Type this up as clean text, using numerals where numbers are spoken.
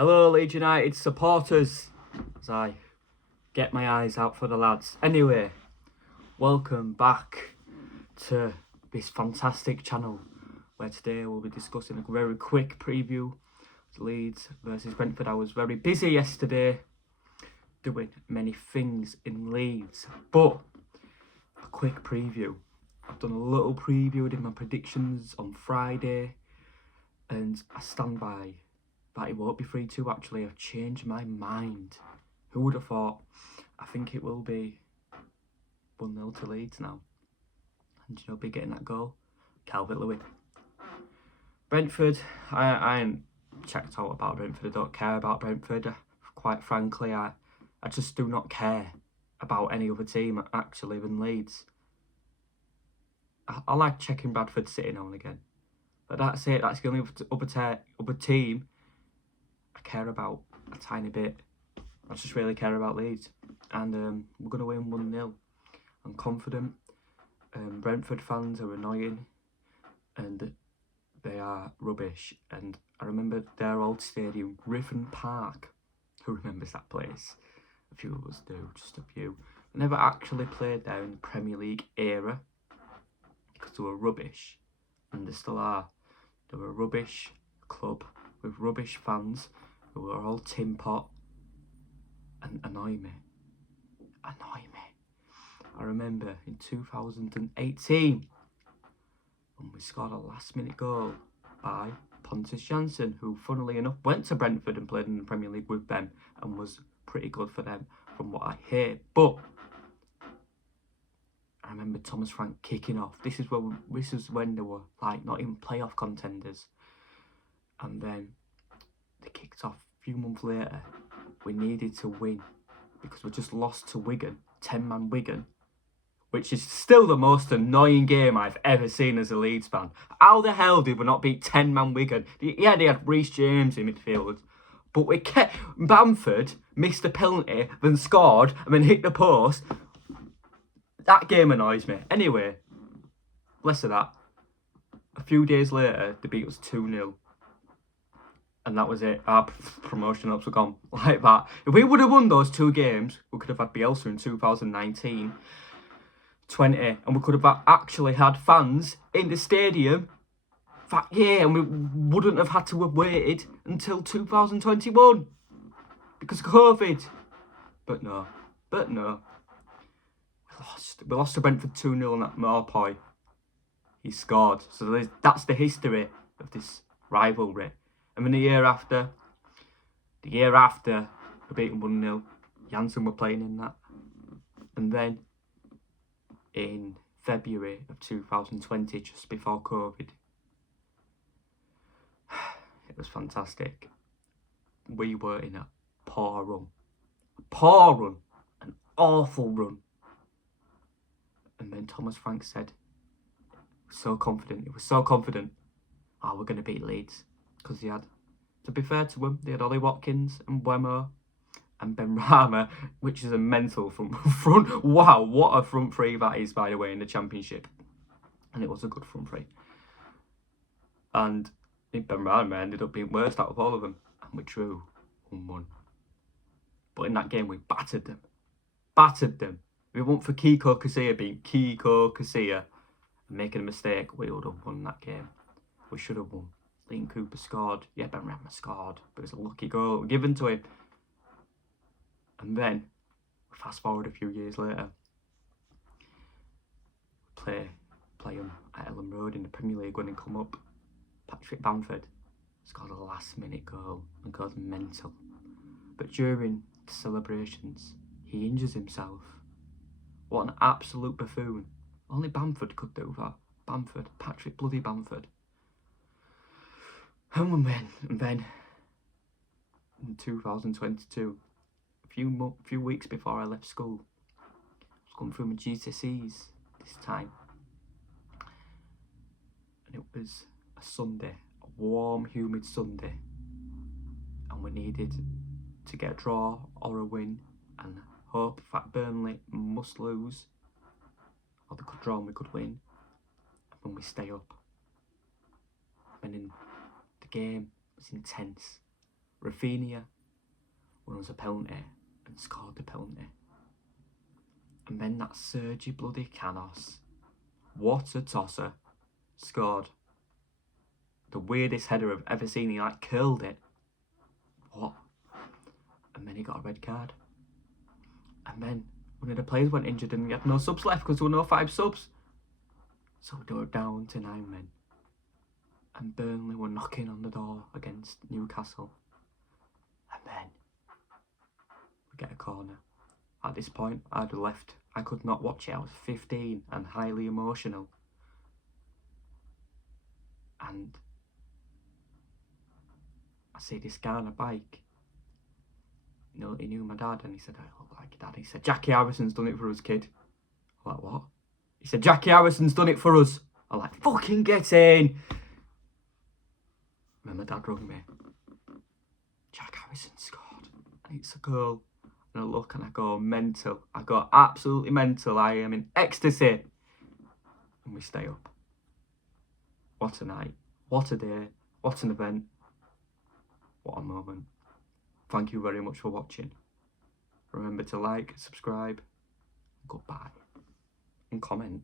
Hello, Leeds United supporters, as I get my eyes out for the lads. Anyway, welcome back to this fantastic channel, where today we'll be discussing a very quick preview of Leeds versus Brentford. I was very busy yesterday doing many things in Leeds, but a quick preview. I've done a little preview, did my predictions on Friday, and I stand by that it won't be 3-2. Actually, I've changed my mind. Who would have thought? I think it will be 1-0 to Leeds now. And you know, be getting that goal, Calvert-Lewin. Brentford, I ain't checked out about Brentford. I don't care about Brentford. Quite frankly, I just do not care about any other team actually than Leeds. I like checking Bradford City now and again, but that's it. That's the only other team I care about a tiny bit. I just really care about Leeds, and we're going to win 1-0. I'm confident. Brentford fans are annoying, and they are rubbish. And I remember their old stadium, Griffin Park. Who remembers that place? A few of us do, just a few. I never actually played there in the Premier League era because they were rubbish, and they still are. They were a rubbish club with rubbish fans who were all tin pot and annoy me. I remember in 2018 when we scored a last minute goal by Pontus Jansson, who funnily enough went to Brentford and played in the Premier League with them and was pretty good for them from what I hear. But I remember Thomas Frank kicking off. This is when they were like not even playoff contenders, and then they kicked off a few months later. We needed to win because we just lost to Wigan, 10-man Wigan, which is still the most annoying game I've ever seen as a Leeds fan. How the hell did we not beat 10-man Wigan? Yeah, they had Reece James in midfield, but we kept... Bamford missed a penalty, then scored, and then hit the post. That game annoys me. Anyway, less of that. A few days later, they beat us 2-0. And that was it. Our promotion hopes were gone like that. If we would have won those two games, we could have had Bielsa in 2019-20, and we could have actually had fans in the stadium that year, and we wouldn't have had to have waited until 2021 because of COVID. But no. We lost to Brentford 2-0 on that Marpoy. He scored. So that's the history of this rivalry. And then the year after, we beat him 1-0. Janssen were playing in that. And then in February of 2020, just before COVID, it was fantastic. We were in a poor run, an awful run. And then Thomas Frank said, he was so confident, oh, we're going to beat Leeds. Because he had, to be fair to him, they had Ollie Watkins and Wemo and Ben Rama, which is a mental front. Wow, what a front three that is, by the way, in the Championship. And it was a good front three. And I think Ben Rama ended up being worst out of all of them. And we drew 1-1. But in that game, we battered them. If it weren't for Kiko Casilla being Kiko Casilla and making a mistake, we would have won that game. We should have won. Liam Cooper scored. Yeah, Ben Rama scored. But it was a lucky goal given to him. And then, fast forward a few years later, play him at Ellen Road in the Premier League when he come up. Patrick Bamford scored a last minute goal and goes mental. But during the celebrations, he injures himself. What an absolute buffoon. Only Bamford could do that. Patrick bloody Bamford. And then in 2022, a few weeks before I left school, I was going through my GCSEs this time, and it was a Sunday, a warm, humid Sunday, and we needed to get a draw or a win and hope that Burnley must lose, or they could draw and we could win, and then we stay up. And in the game was intense. Rafinha won us a penalty and scored the penalty. And then that Sergi bloody Canos, what a tosser, scored. The weirdest header I've ever seen. He like curled it. What? And then he got a red card. And then one of the players went injured and we had no subs left because there were no 5 subs. So we were down to 9 men. And Burnley were knocking on the door against Newcastle. And then we get a corner. At this point, I'd have left. I could not watch it. I was 15 and highly emotional. And I see this guy on a bike. You know, he knew my dad and he said, I look like your dad. He said, Jackie Harrison's done it for us, kid. I'm like, what? He said, Jackie Harrison's done it for us. I'm like, fucking get in. And then my dad rung me. Jack Harrison scored. And it's a goal. And I look and I go mental. I go absolutely mental. I am in ecstasy. And we stay up. What a night. What a day. What an event. What a moment. Thank you very much for watching. Remember to like, subscribe, goodbye, and comment.